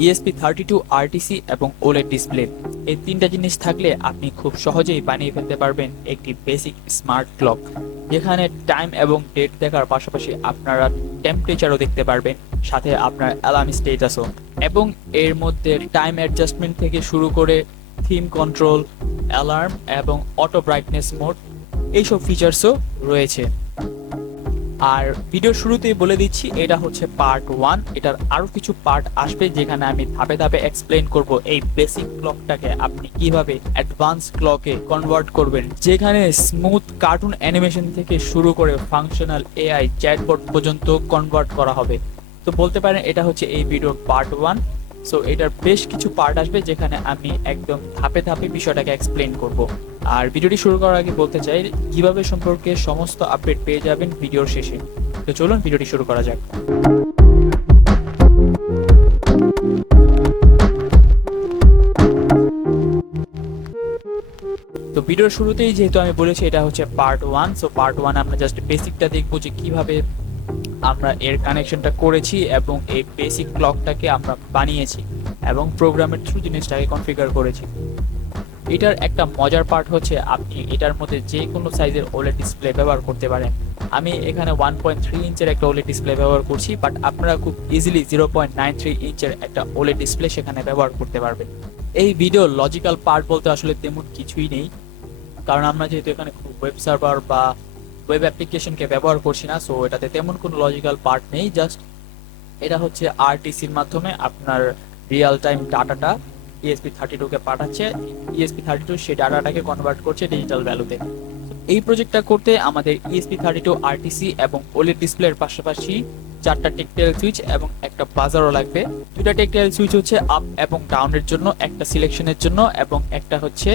ESP thirty two RTC এবং OLED display এই তিনটা জিনিস থাকলে আপনি খুব সহজেই বানিয়ে ফেলতে পারবেন একটি বেসিক স্মার্ট ক্লক যেখানে টাইম এবং ডেট দেখার পাশাপাশি আপনারা টেম্পারেচারও দেখতে পারবেন, সাথে আপনার অ্যালার্ম স্টেটাসও এবং এর মধ্যে টাইম অ্যাডজাস্টমেন্ট থেকে শুরু করে থিম কন্ট্রোল অ্যালার্ম এবং অটো ব্রাইটনেস মোড এইসব ফিচার্সও রয়েছে। আর ভিডিও শুরুতেই বলে দিচ্ছি, এটা হচ্ছে পার্ট ওয়ান এটার আরও কিছু পার্ট আসবে যেখানে আমি ধাপে ধাপে এক্সপ্লেন করব এই বেসিক ক্লকটাকে আপনি কীভাবে অ্যাডভান্স ক্লকে কনভার্ট করবেন। যেখানে স্মুথ কার্টুন অ্যানিমেশন থেকে শুরু করে ফাংশনাল এআই চ্যাটবট পর্যন্ত কনভার্ট করা হবে। তো বলতে পারেন এটা হচ্ছে এই ভিডিওর পার্ট ওয়ান সো এটার বেশ কিছু পার্ট আসবে যেখানে আমি একদম ধাপে ধাপে বিষয়টাকে এক্সপ্লেন করব। আর ভিডিওটি শুরু করার আগে বলতে চাই, কীভাবে সম্পর্কে সমস্ত আপডেট পেয়ে যাবেন ভিডিওর শেষে? তো চলুন ভিডিওটি শুরু করা যাক। তো ভিডিওর শুরুতেই যেহেতু আমি বলেছি, এটা হচ্ছে part one so part one আমরা জাস্ট বেসিকটা দেখব যে কীভাবে আমরা এর কানেকশনটা করেছি এবং এই বেসিক ক্লকটাকে আমরা বানিয়েছি এবং প্রোগ্রামের থ্রু জিনিসটাকে কনফিগার করেছি। এটার একটা মজার পার্ট হচ্ছে আপনি এটার মধ্যে যে কোনো সাইজের ওলেড ডিসপ্লে ব্যবহার করতে পারেন। আমি এখানে ওয়ান পয়েন্ট থ্রি ইঞ্চের একটা ওলেড ডিসপ্লে ব্যবহার করছি বাট আপনারা খুব easily zero point nine three ইঞ্চের একটা ওলেড ডিসপ্লে সেখানে ব্যবহার করতে পারবেন। এই ভিডিও লজিক্যাল পার্ট বলতে আসলে তেমন কিছুই নেই, কারণ আমরা যেহেতু এখানে ওয়েব সার্ভার বা ওয়েব অ্যাপ্লিকেশনকে ব্যবহার করছি না সো এটাতে তেমন কোনো লজিক্যাল পার্ট নেই জাস্ট এটা হচ্ছে আরটিসির মাধ্যমে আপনার রিয়েল টাইম ডাটাটা ইএসপি থার্টি টুকে পাঠাচ্ছে ইএসপি থার্টি টু সেই ডাটাটাকে কনভার্ট করছে ডিজিটাল ভ্যালুতে এই প্রজেক্টটা করতে আমাদের ইএসপি থার্টি টু আরটিসি এবং ওলেড ডিসপ্লের পাশাপাশি চারটা টেকটেল সুইচ এবং একটা বাজারও লাগবে। দুটা টেকটেল সুইচ হচ্ছে আপ এবং ডাউনের জন্য, একটা সিলেকশনের জন্য এবং একটা হচ্ছে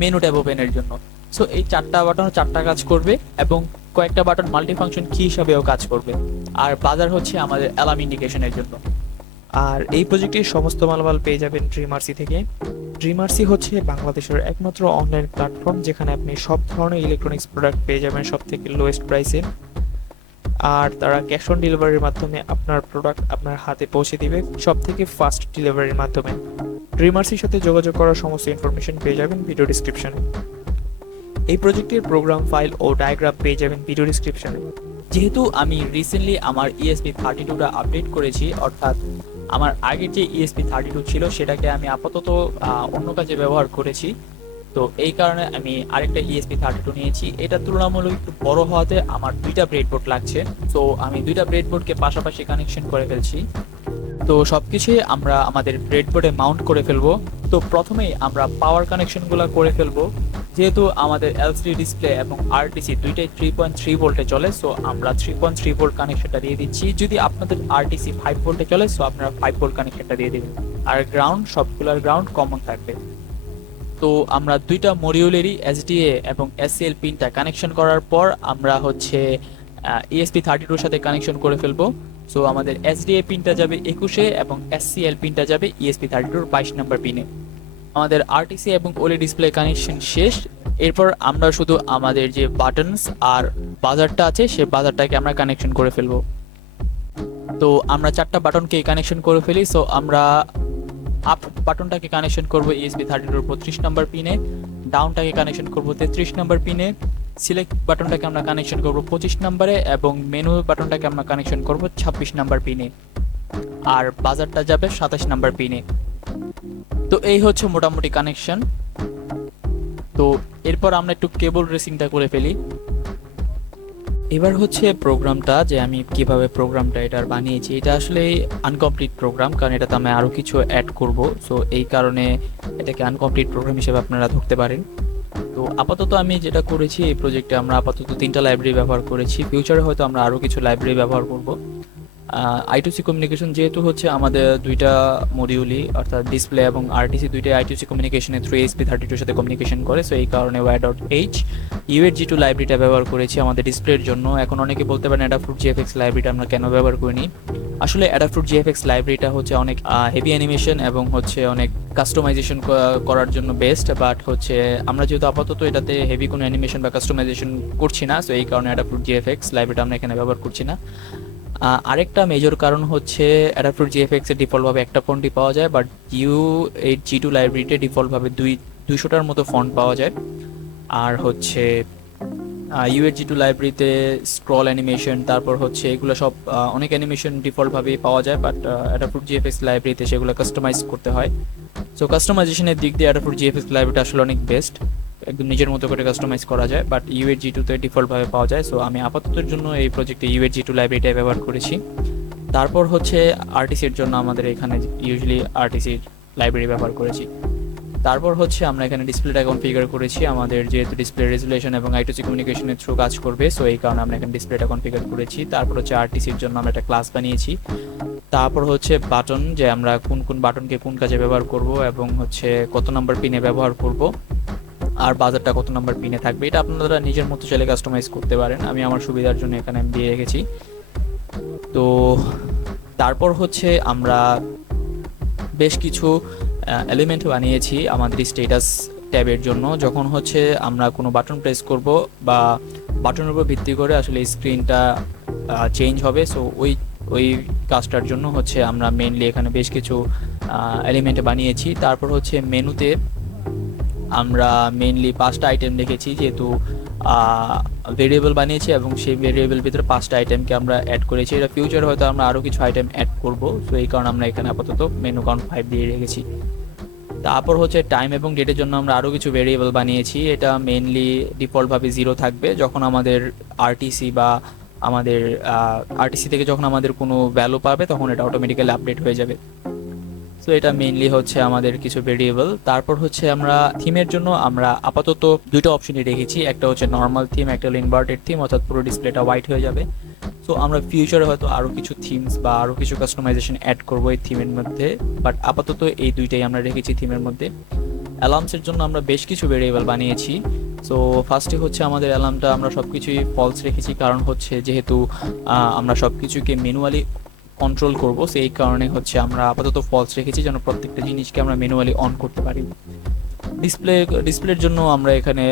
মেনু ট্যাব ওপেনের জন্য। সো এই চারটা বাটন চারটা কাজ করবে এবং কয়েকটা বাটন মাল্টি ফাংশন কি হিসাবেও কাজ করবে। আর বাজার হচ্ছে আমাদের অ্যালার্ম ইন্ডিকেশনের জন্য। আর এই প্রজেক্টের সমস্ত মালামাল পেয়ে যাবেন ড্রিমার্সি থেকে। ড্রিমার্সি হচ্ছে বাংলাদেশের একমাত্র অনলাইন প্ল্যাটফর্ম যেখানে আপনি সব ধরনের ইলেকট্রনিক্স প্রোডাক্ট পেয়ে যাবেন সব থেকে লোয়েস্ট প্রাইসে আর তারা ক্যাশ অন ডেলিভারির মাধ্যমে আপনার প্রোডাক্ট আপনার হাতে পৌঁছে দিবে সব থেকে ফাস্ট ডেলিভারির মাধ্যমে। ড্রিমার্সির সাথে যোগাযোগ করার সমস্ত ইনফরমেশন পেয়ে যাবেন ভিডিও ডিসক্রিপশনে এই প্রজেক্টের প্রোগ্রাম ফাইল ও ডায়াগ্রাম পেয়ে যাবেন ভিডিও ডিসক্রিপশনে যেহেতু আমি রিসেন্টলি আমার ইএসপি থার্টি টুটা আপডেট করেছি, অর্থাৎ আমার আগের যে ইএসপি থার্টি টু ছিল, সেটাকে আমি আপাতত অন্য কাজে ব্যবহার করেছি। তো এই কারণে আমি আরেকটা ইএসপি থার্টি টু নিয়েছি। এটা তুলনামূলক একটু বড় হওয়াতে আমার দুইটা ব্রেডবোর্ড লাগছে। তো আমি দুইটা ব্রেডবোর্ডকে পাশাপাশি কানেকশন করে ফেলছি। তো সবকিছুই আমরা আমাদের ব্রেডবোর্ডে মাউন্ট করে ফেলব। তো প্রথমেই আমরা পাওয়ার কানেকশনগুলো করে ফেলব। যেহেতু আমাদের এলসিডি ডিসপ্লে এবং আরটিসি দুইটাই থ্রি পয়েন্ট থ্রি ভোল্টে চলে সো আমরা থ্রি পয়েন্ট থ্রি ভোল্ট কানেকশনটা দিয়ে দিচ্ছি। যদি আপনাদের আরটিসি ফাইভ ভোল্টে চলে সো আপনারা ফাইভ ভোল্ট কানেকশনটা দিয়ে দেবেন। আর গ্রাউন্ড সবগুলোর গ্রাউন্ড কমন থাকবে। তো আমরা দুইটা মডিউলেরই এসডিএ এবং এসসিএল পিনটা কানেকশন করার পর আমরা হচ্ছে ইএসপি থার্টি টুর সাথে কানেকশন করে ফেলব। সো আমাদের এসডিএ পিনটা যাবে একুশে এবং এসসিএল পিনটা যাবে ইএসপি থার্টি টুর বাইশ নম্বর পিনে আমাদের আরটিসি এবং ওলি ডিসপ্লে কানেকশন শেষ। এরপর আমরা শুধু আমাদের যে বাটনস আর বাজারটা আছে, সে বাজারটাকে আমরা কানেকশন করে ফেলব। তো আমরা চারটা বাটনকে কানেকশন করে ফেলি। সো আমরা আপ বাটনটাকে কানেকশন করব ইএসপি থার্টি টুর বত্রিশ নম্বর পিনে ডাউনটাকে কানেকশন করব তেত্রিশ নম্বর পিনে সিলেক্ট বাটনটাকে আমরা কানেকশন করব পঁচিশ নম্বরে এবং মেনু বাটনটাকে আমরা কানেকশন করব ছাব্বিশ নম্বর পিনে আর বাজারটা যাবে সাতাশ নম্বর পিনে তো এই হচ্ছে মোটামুটি কানেকশন তো এরপর আমরা একটু কেবল রেসিংটা করে ফেলি। এবার হচ্ছে প্রোগ্রামটা যে আমি কীভাবে প্রোগ্রামটা এটার বানিয়েছি, এটা আসলে আনকমপ্লিট প্রোগ্রাম কারণ এটাতে আমি আরও কিছু অ্যাড করব। সো এই কারণে এটাকে আনকমপ্লিট প্রোগ্রাম হিসেবে আপনারা ধরতে পারেন। তো আপাতত আমি যেটা করেছি, এই প্রজেক্টে আমরা আপাতত তিনটা লাইব্রেরি ব্যবহার করেছি। ফিউচারে হয়তো আমরা আরও কিছু লাইব্রেরি ব্যবহার করব। আইটুসি কমিউনিকেশন যেহেতু হচ্ছে আমাদের দুইটা মডিউলই অর্থাৎ ডিসপ্লে এবং আরটিসি দুইটাই আইটুসি কমিউনিকেশনের থ্রু এসপি থার্টি টুর সাথে কমিউনিকেশন করে সো এই কারণে ওয়াই ডট এইচ ইউএর জি টু লাইব্রেরিটা ব্যবহার করেছি আমাদের ডিসপ্লের জন্য। এখন অনেকে বলতে পারেন অ্যাডাফ্রুট জিএফএক্স লাইব্রেরিটা আমরা কেন ব্যবহার করিনি? আসলে অ্যাডাফ্রুট জিএফএক্স লাইব্রেরিটা হচ্ছে অনেক হেভি অ্যানিমেশন এবং হচ্ছে অনেক কাস্টমাইজেশন করার জন্য বেস্ট বাট হচ্ছে আমরা যেহেতু আপাতত এটাতে হেভি কোনো অ্যানিমেশন বা কাস্টমাইজেশন করছি না সো এই কারণে অ্যাডাফ্রুট জিএফএক্স লাইব্রেরিটা আমরা এখানে ব্যবহার করছি না। আরেকটা মেজর কারণ হচ্ছে অ্যাডাপ্টার জিএফএক্স এর ডিফল্টভাবে একটা ফন্টই পাওয়া যায় but U eight G two লাইব্রেরিতে ডিফল্টভাবে দুই, দুইশোটার মতো ফন্ট পাওয়া যায়। আর হচ্ছে ইউ এইট জি টু লাইব্রেরিতে স্ক্রল অ্যানিমেশন তারপর হচ্ছে এগুলো সব অনেক অ্যানিমেশন ডিফল্টভাবে পাওয়া যায় বাট অ্যাডাপ্টার জিএফএক্স লাইব্রেরিতে সেগুলো কাস্টমাইজ করতে হয়। সো কাস্টমাইজেশনের দিক দিয়ে অ্যাডাপ্টার জিএফএক্স লাইব্রেরিটা আসলে অনেক বেস্ট একদম নিজের মতো করে কাস্টমাইজ করা যায় বাট ইউএড জি টুতে ডিফল্টভাবে পাওয়া যায় সো আমি আপাততের জন্য এই প্রজেক্টে ইউএড জি টু লাইব্রেরিটাই ব্যবহার করেছি। তারপর হচ্ছে আরটিসির জন্য আমাদের এখানে ইউজুয়ালি আরটিসির লাইব্রেরি ব্যবহার করেছি। তারপর হচ্ছে আমরা এখানে ডিসপ্লেটা কনফিগার করেছি, আমাদের যেহেতু ডিসপ্লে রেজুলেশন এবং আইটুসি কমিউনিকেশনের থ্রু কাজ করবে সো এই কারণে আমরা এখানে ডিসপ্লেটা কনফিগার করেছি। তারপর হচ্ছে আরটিসির জন্য আমরা একটা ক্লাস বানিয়েছি। তারপর হচ্ছে বাটন যে আমরা কোন কোন বাটনকে কোন কাজে ব্যবহার করব এবং হচ্ছে কত নাম্বার পিনে ব্যবহার করব। আর বাজারটা কত নাম্বার পিনে থাকবে, এটা আপনারা নিজের মতো চাইলে কাস্টমাইজ করতে পারেন। আমি আমার সুবিধার জন্য এখানে আমি দিয়ে রেখেছি। তো তারপর হচ্ছে আমরা বেশ কিছু এলিমেন্ট বানিয়েছি আমাদের স্টেটাস ট্যাবের জন্য। যখন হচ্ছে আমরা কোনো বাটন প্রেস করব বা বাটনের উপর ভিত্তি করে আসলে স্ক্রিনটা চেঞ্জ হবে। সো ওই ওই কাজটার জন্য হচ্ছে আমরা মেনলি এখানে বেশ কিছু এলিমেন্ট বানিয়েছি। তারপর হচ্ছে মেনুতে আমরা মেনলি পাঁচটা আইটেম রেখেছি যেহেতু ভেরিয়েবল বানিয়েছি এবং সেই ভেরিয়েবল ভিতরে পাঁচটা আইটেমকে আমরা অ্যাড করেছি। এটা ফিউচারে হয়তো আমরা আরও কিছু আইটেম অ্যাড করব। তো এই কারণে আমরা এখানে আপাতত মেনু কাউন্ট ফাইভ দিয়ে রেখেছি। তারপর হচ্ছে টাইম এবং ডেটের জন্য আমরা আরও কিছু ভেরিয়েবল বানিয়েছি। এটা মেনলি ডিফল্টভাবে জিরো থাকবে। যখন আমাদের আরটিসি বা আমাদের আরটিসি থেকে যখন আমাদের কোনো ভ্যালু পাবে, তখন এটা অটোমেটিক্যালি আপডেট হয়ে যাবে। সো এটা মেইনলি হচ্ছে আমাদের কিছু ভেরিয়েবল তারপর হচ্ছে আমরা থিমের জন্য আমরা আপাতত দুটো অপশনই রেখেছি। একটা হচ্ছে নর্মাল থিম একটা হলো ইনভার্টেড থিম অর্থাৎ পুরো ডিসপ্লেটা হোয়াইট হয়ে যাবে। সো আমরা ফিউচারে হয়তো আরও কিছু থিমস বা আরও কিছু কাস্টমাইজেশন অ্যাড করব এই থিমের মধ্যে। বাট আপাতত এই দুইটাই আমরা রেখেছি থিমের মধ্যে। অ্যালার্মসের জন্য আমরা বেশ কিছু ভেরিয়েবল বানিয়েছি। সো ফার্স্টে হচ্ছে আমাদের অ্যালার্মটা আমরা সব কিছুই ফলস রেখেছি। কারণ হচ্ছে যেহেতু আমরা সব কিছুকে ম্যানুয়ালি কন্ট্রোল করব, সেই কারণে হচ্ছে আমরা আপাতত ফলস রেখেছি যেন প্রত্যেকটা জিনিসকে আমরা ম্যানুয়ালি অন করতে পারি। ডিসপ্লে ডিসপ্লের জন্য আমরা এখানে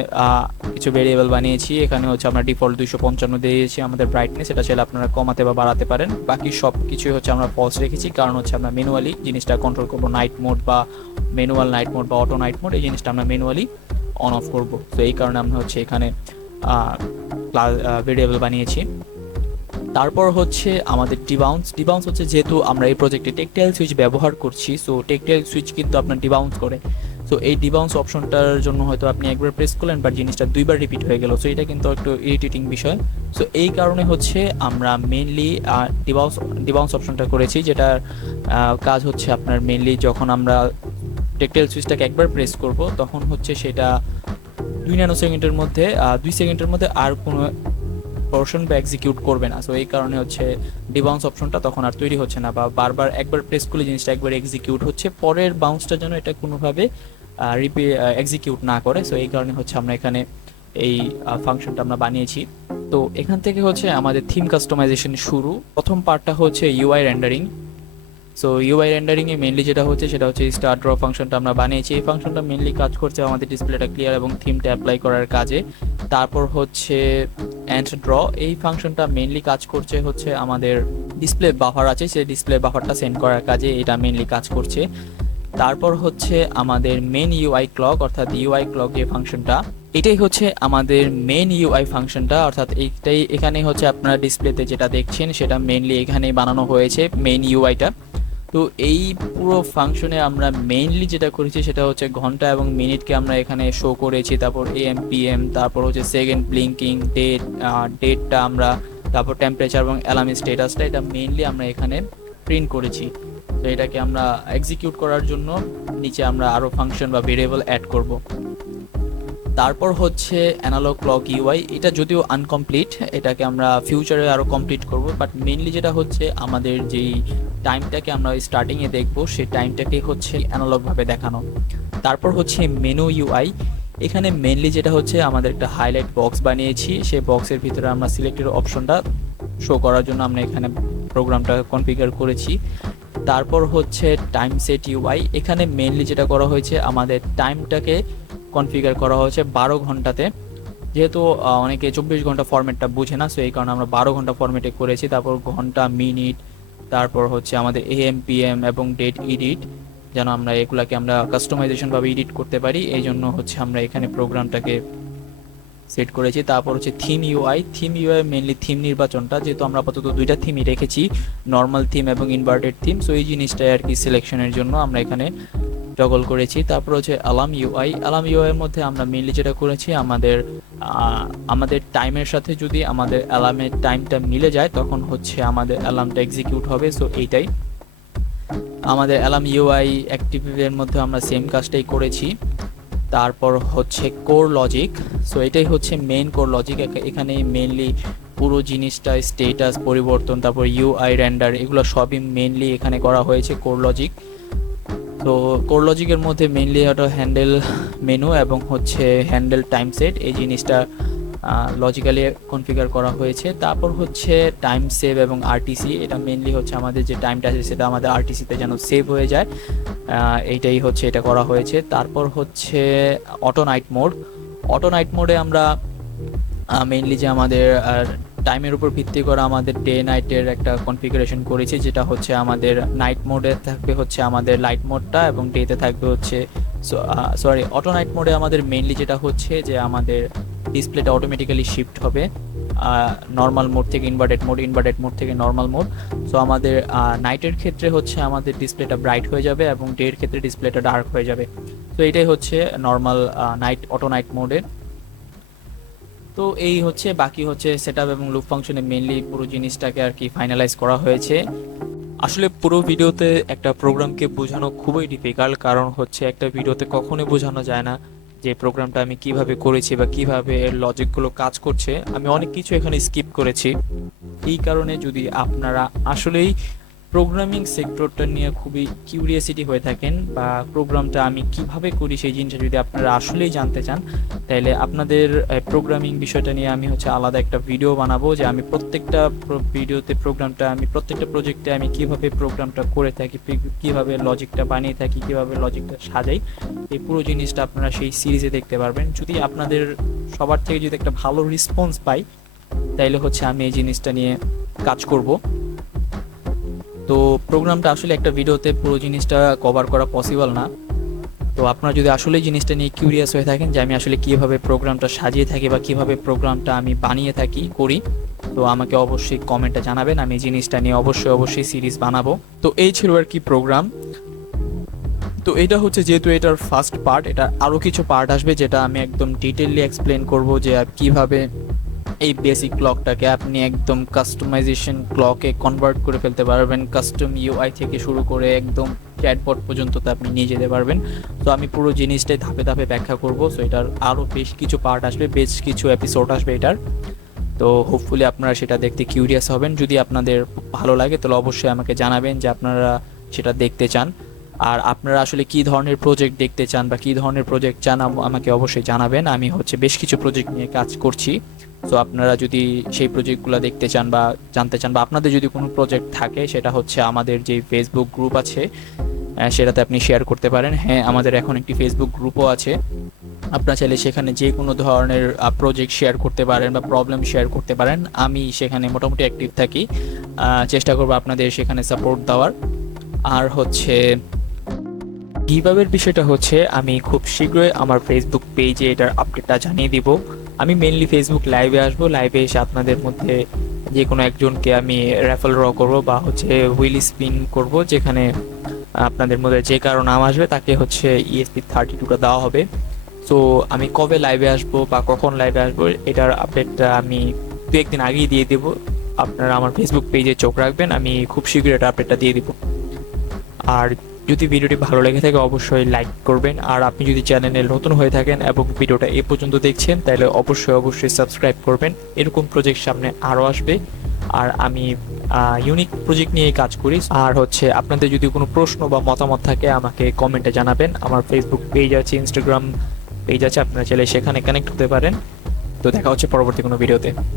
কিছু ভেরিয়েবল বানিয়েছি। এখানে হচ্ছে আমরা ডিফল্ট দুইশো পঞ্চান্ন দিয়েছি, আমাদের ব্রাইটনেস এটা চাইলে আপনারা কমাতে বা বাড়াতে পারেন। বাকি সব কিছুই হচ্ছে আমরা ফলস রেখেছি, কারণ হচ্ছে আমরা ম্যানুয়ালি জিনিসটা কন্ট্রোল করব নাইট মোড বা ম্যানুয়াল নাইট মোড বা অটো নাইট মোড এই জিনিসটা আমরা ম্যানুয়ালি অন অফ করব। তো এই কারণে আমরা হচ্ছে এখানে ভেরিয়েবল বানিয়েছি। তারপর হচ্ছে আমাদের ডিবাউন্স ডিবাউন্স হচ্ছে যেহেতু আমরা এই প্রজেক্টে টেকটাইল সুইচ ব্যবহার করছি সো টেকটাইল সুইচ কিন্তু আপনার ডিবাউন্স করে। সো এই ডিবাউন্স অপশনটার জন্য হয়তো আপনি একবার প্রেস করলেন বাট জিনিসটা দুইবার রিপিট হয়ে গেল। সো এটা কিন্তু একটু ইরিটেটিং বিষয়। সো এই কারণে হচ্ছে আমরা মেনলি ডিবাউন্স ডিবাউন্স অপশনটা করেছি যেটার কাজ হচ্ছে আপনার মেনলি যখন আমরা টেকটাইল সুইচটাকে একবার প্রেস করব, তখন হচ্ছে সেটা দুই ন্যানো সেকেন্ডের মধ্যে দুই সেকেন্ডের মধ্যে আর কোনো পোর্শন বা এক্সিকিউট করবে না। সো এই কারণে হচ্ছে ডিবাউন্স অপশনটা তখন আর তৈরি হচ্ছে না বা বারবার একবার প্রেস করলে জিনিসটা একবার এক্সিকিউট হচ্ছে, পরের বাউন্সটা যেন এটা কোনোভাবে রিপি এক্সিকিউট না করে। সো এই কারণে হচ্ছে আমরা এখানে এই ফাংশনটা আমরা বানিয়েছি। তো এখান থেকে হচ্ছে আমাদের থিম কাস্টমাইজেশন শুরু। প্রথম পার্টটা হচ্ছে UI rendering so UI rendering এ মেনলি যেটা হচ্ছে, সেটা হচ্ছে স্টার ড্র ফাংশনটা আমরা বানিয়েছি। এই ফাংশনটা মেনলি কাজ করছে আমাদের ডিসপ্লেটা ক্লিয়ার এবং থিমটা অ্যাপ্লাই করার কাজে। তারপর হচ্ছে অ্যান্ড ড্র এই ফাংশনটা মেনলি কাজ করছে হচ্ছে আমাদের ডিসপ্লে বাফার আছে, সেই ডিসপ্লে বাফারটা সেন্ড করার কাজে এটা মেনলি কাজ করছে। তারপর হচ্ছে আমাদের মেন ইউআই ক্লক অর্থাৎ ইউআই ক্লক যে ফাংশনটা এটাই হচ্ছে আমাদের মেন ইউআই ফাংশনটা অর্থাৎ এইটাই এখানে হচ্ছে আপনারা ডিসপ্লেতে যেটা দেখছেন, সেটা মেনলি এখানেই বানানো হয়েছে মেন ইউআইটা তো এই পুরো ফাংশনে আমরা মেইনলি যেটা করেছি সেটা হচ্ছে ঘণ্টা এবং মিনিটকে আমরা এখানে শো করেছি। তারপর এম পি এম তারপর হচ্ছে সেকেন্ড ব্লিঙ্কিং ডেট ডেটটা আমরা, তারপর টেম্পারেচার এবং অ্যালার্ম স্টেটাসটা এটা মেইনলি আমরা এখানে প্রিন্ট করেছি। তো এটাকে আমরা এক্সিকিউট করার জন্য নিচে আমরা আরও ফাংশন বা ভেরিয়েবল অ্যাড করব। তারপর হচ্ছে অ্যানালগ ক্লক ইউআই এটা যদিও আনকমপ্লিট এটাকে আমরা ফিউচারে আরও কমপ্লিট করব বাট মেনলি যেটা হচ্ছে আমাদের যেই টাইমটাকে আমরা স্টার্টিংয়ে দেখব, সেই টাইমটাকে হচ্ছে অ্যানালগভাবে দেখানো। তারপর হচ্ছে মেনু ইউআই এখানে মেনলি যেটা হচ্ছে আমাদের একটা হাইলাইট বক্স বানিয়েছি, সেই বক্সের ভিতরে আমরা সিলেক্টেড অপশনটা শো করার জন্য আমরা এখানে প্রোগ্রামটা কনফিগার করেছি। তারপর হচ্ছে টাইম সেট ইউআই এখানে মেনলি যেটা করা হয়েছে, আমাদের টাইমটাকে কনফিগার করা হয়েছে বারো ঘন্টাতে। যেহেতু অনেকে চব্বিশ ঘণ্টা ফরম্যাটটা বুঝে না সো এই কারণে আমরা বারো ঘণ্টা ফরম্যাটে করেছি। তারপর ঘণ্টা মিনিট তারপর হচ্ছে আমাদের এএম পিএম এবং ডেট এডিট যেন আমরা এগুলাকে আমরা কাস্টমাইজেশন ভাবে এডিট করতে পারি। এই জন্য হচ্ছে আমরা এখানে প্রোগ্রামটাকে সেট করেছি। তারপর হচ্ছে theme UI theme UI mainly theme নির্বাচনটা, যেহেতু আমরা আপাতত দুইটা থিমই রেখেছি নর্মাল থিম এবং ইনভার্টেড থিম সো এই জিনিসটাই আর কি সিলেকশনের জন্য আমরা এখানে টগল করেছি। তারপর হচ্ছে অ্যালাম ইউআই অ্যালাম ইউআই এর মধ্যে আমরা মেনলি যেটা করেছি, আমাদের আমাদের টাইমের সাথে যদি আমাদের অ্যালার্মের টাইমটা মিলে যায়, তখন হচ্ছে আমাদের অ্যালার্মটা এক্সিকিউট হবে। সো এইটাই। আমাদের অ্যালার্ম ইউআই অ্যাক্টিভের মধ্যে আমরা সেম কাজটাই করেছি। তারপর হচ্ছে কোর লজিক সো এটাই হচ্ছে মেইন কোর লজিক এখানে মেনলি পুরো জিনিসটা স্টেটাস পরিবর্তন, তারপর ইউআই র্যান্ডার এগুলো সবই মেনলি এখানে করা হয়েছে কোর লজিক তো কোর লজিকের মধ্যে মেইনলি ওটা হ্যান্ডেল মেনু এবং হচ্ছে হ্যান্ডেল টাইম সেট এই জিনিসটা লজিক্যালি কনফিগার করা হয়েছে। তারপর হচ্ছে টাইম সেভ এবং আরটিসি এটা মেনলি হচ্ছে আমাদের যে টাইমটা আছে সেটা আমাদের আরটিসিতে যেন সেভ হয়ে যায়। এইটাই হচ্ছে এটা করা হয়েছে। তারপর হচ্ছে auto night mode auto night মোডে আমরা মেইনলি যে আমাদের টাইমের উপর ভিত্তি করে আমাদের ডে নাইটের একটা কনফিগারেশন করেছি, যেটা হচ্ছে আমাদের নাইট মোডে থাকবে হচ্ছে আমাদের লাইট মোডটা এবং ডেতে থাকবে হচ্ছে সরি অটো নাইট মোডে আমাদের মেইনলি যেটা হচ্ছে যে আমাদের ডিসপ্লেটা অটোমেটিক্যালি শিফট হবে নর্মাল মোড থেকে ইনভার্টেড মোড ইনভার্টেড মোড থেকে নর্মাল মোড সো আমাদের নাইটের ক্ষেত্রে হচ্ছে আমাদের ডিসপ্লেটা ব্রাইট হয়ে যাবে এবং ডের ক্ষেত্রে ডিসপ্লেটা ডার্ক হয়ে যাবে তো এটাই হচ্ছে নর্মাল নাইট অটো নাইট মোডে তো এই হচ্ছে, বাকি হচ্ছে সেটআপ এবং লুপ ফাংশনে মেনলি পুরো জিনিসটাকে আর কি ফাইনালাইজ করা হয়েছে। আসলে পুরো ভিডিওতে একটা প্রোগ্রামকে বোঝানো খুবই ডিফিকাল্ট কারণ হচ্ছে একটা ভিডিওতে কখনোই বোঝানো যায় না যে প্রোগ্রামটা আমি কীভাবে করেছি বা কীভাবে এর লজিকগুলো কাজ করছে। আমি অনেক কিছু এখানে স্কিপ করেছি। এই কারণে যদি আপনারা আসলেই প্রোগ্রামিং সেক্টরটা নিয়ে খুবই কিউরিয়াসিটি হয়ে থাকেন বা প্রোগ্রামটা আমি কীভাবে করি সেই জিনিসটা যদি আপনারা আসলেই জানতে চান তাহলে আপনাদের প্রোগ্রামিং বিষয়টা নিয়ে আমি হচ্ছে আলাদা একটা ভিডিও বানাবো যে আমি প্রত্যেকটা ভিডিওতে প্রোগ্রামটা আমি প্রত্যেকটা প্রজেক্টে আমি কীভাবে প্রোগ্রামটা করে থাকি কীভাবে লজিকটা বানিয়ে থাকি, কীভাবে লজিকটা সাজাই, এই পুরো জিনিসটা আপনারা সেই সিরিজে দেখতে পারবেন। যদি আপনাদের সবার থেকে যদি একটা ভালো রেসপন্স পাই, তাইলে হচ্ছে আমি এই জিনিসটা নিয়ে কাজ করব। তো প্রোগ্রামটা আসলে একটা ভিডিওতে পুরো জিনিসটা কভার করা পসিবল না। তো আপনারা যদি আসলে জিনিসটা নিয়ে কিউরিয়াস হয়ে থাকেন যে আমি আসলে কীভাবে প্রোগ্রামটা সাজিয়ে থাকি বা কীভাবে প্রোগ্রামটা আমি বানিয়ে থাকি, করি, তো আমাকে অবশ্যই কমেন্টটা জানাবেন। আমি জিনিসটা নিয়ে অবশ্যই অবশ্যই সিরিজ বানাবো। তো এই ছিল আর কি প্রোগ্রাম তো এটা হচ্ছে যেহেতু এটার ফার্স্ট পার্ট এটা আরও কিছু পার্ট আসবে যেটা আমি একদম ডিটেললি এক্সপ্লেন করব যে কীভাবে এই বেসিক ক্লকটাকে আপনি একদম কাস্টমাইজেশন ক্লকে কনভার্ট করে ফেলতে পারবেন। কাস্টম ইউআই থেকে শুরু করে একদম চ্যাটবট পর্যন্ত তো আপনি নিয়ে যেতে পারবেন। তো আমি পুরো জিনিসটাই ধাপে ধাপে ব্যাখ্যা করব। সো এটার আরও বেশ কিছু পার্ট আসবে, বেশ কিছু এপিসোড আসবে এটার। তো হোপফুলি আপনারা সেটা দেখতে কিউরিয়াস হবেন। যদি আপনাদের ভালো লাগে, তাহলে অবশ্যই আমাকে জানাবেন যে আপনারা সেটা দেখতে চান। আর আপনারা আসলে কি ধরনের প্রজেক্ট দেখতে চান বা কি ধরনের প্রজেক্ট চান আমাকে অবশ্যই জানাবেন। আমি হচ্ছে বেশ কিছু প্রজেক্ট নিয়ে কাজ করছি। তো আপনারা যদি সেই প্রজেক্টগুলো দেখতে চান বা জানতে চান বা আপনাদের যদি কোনো প্রজেক্ট থাকে, সেটা হচ্ছে আমাদের যে ফেসবুক গ্রুপ আছে সেটাতে আপনি শেয়ার করতে পারেন। হ্যাঁ আমাদের এখন একটি ফেসবুক গ্রুপও আছে। আপনারা চাইলে সেখানে যে কোনো ধরনের প্রজেক্ট শেয়ার করতে পারেন বা প্রবলেম শেয়ার করতে পারেন। আমি সেখানে মোটামুটি অ্যাক্টিভ থাকি। চেষ্টা করব আপনাদের সেখানে সাপোর্ট দেওয়ার। আর হচ্ছে গিভাবের বিষয়টা হচ্ছে, আমি খুব শীঘ্রই আমার ফেসবুক পেজে এটার আপডেটটা জানিয়ে দিব। আমি মেনলি ফেসবুক লাইভে আসব লাইভে এসে আপনাদের মধ্যে যে কোনো একজনকে আমি র্যাফেল র করব বা হচ্ছে হুইল স্পিন করব, যেখানে আপনাদের মধ্যে যে কারও নাম আসবে তাকে হচ্ছে ইএসপি থার্টি টুটা দেওয়া হবে। সো আমি কবে লাইভে আসব বা কখন লাইভে আসব, এটার আপডেটটা আমি দু একদিন আগেই দিয়ে দেবো। আপনারা আমার ফেসবুক পেজে চোখ রাখবেন, আমি খুব শীঘ্রই এটা আপডেটটা দিয়ে দিব। আর যদি ভিডিওটি ভালো লেগে থাকে, অবশ্যই লাইক করবেন। আর আপনি যদি চ্যানেলে নতুন হয়ে থাকেন এবং ভিডিওটা এ পর্যন্ত দেখছেন, তাহলে অবশ্যই অবশ্যই সাবস্ক্রাইব করবেন। এরকম প্রজেক্ট সামনে আরও আসবে। আর আমি ইউনিক প্রজেক্ট নিয়ে কাজ করি। আর হচ্ছে, আপনাদের যদি কোনো প্রশ্ন বা মতামত থাকে, আমাকে কমেন্টে জানাবেন। আমার ফেসবুক পেজ আছে ইনস্টাগ্রাম পেজ আছে, আপনারা চাইলে সেখানে কানেক্ট হতে পারেন। তো দেখা হচ্ছে পরবর্তী কোনো ভিডিওতে